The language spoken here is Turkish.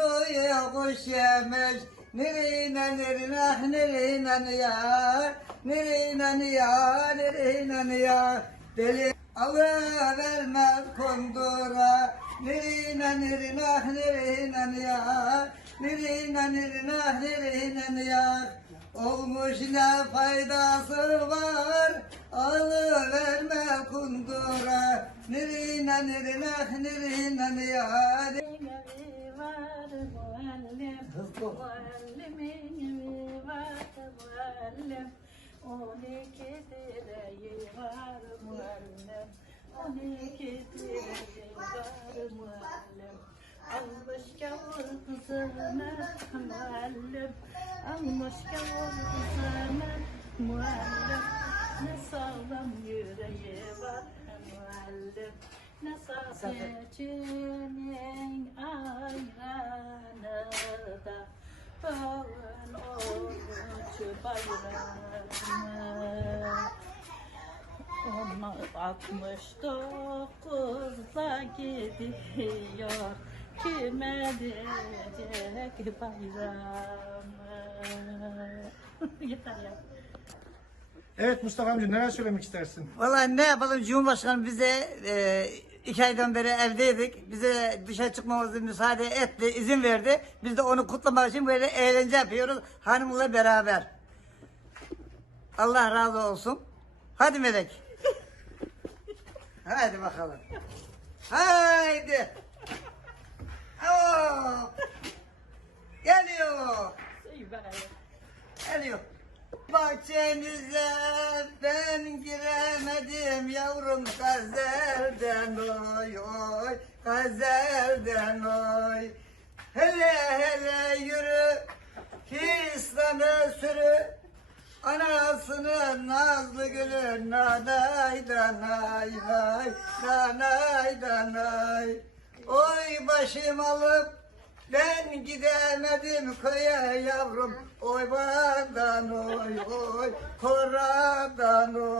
Yavruya kuş yemiş Nerine nerine ah nerine ya? Nerine ya nerine ya? Deli alıvermez kundura Nerine nerine ah nerine ya? Nerine nerine ah nerine ya? Olmuş ne faydası var? Alıverme kundura Nerine nerine ah nerine ya var muallim, muallimin var muallim. On iki direği var muallim, on iki direği var muallim. Almış gavur kızını muallim, almış gavur kızını muallim. Ne sağlam yüreği var muallim. Ne saçının Bağın oruç bayramı Onlar altmış dokuzda gidiyor Kime diyecek bayramı Yeter ya. Evet Mustafa amca neler söylemek istersin? Vallahi ne yapalım Cumhurbaşkanı bize e, iki aydan beri evdeydik. Bize dışarı çıkmamızı müsaade etti, izin verdi. Biz de onu kutlamak için böyle eğlence yapıyoruz hanımla beraber. Allah razı olsun. Hadi Melek. Hadi bakalım. Haydi. Oo. Geliyor. Geliyor. Bahçenize ben giremedim yavrum gazelden oy oy gazelden oy. Hele hele yürü fistanı sürü. Anasının nazlı gülü nanay danay nay nanay danay. Oy başım alıp ben gidemedim köye yavrum. Oy bandan oy oy koradan oy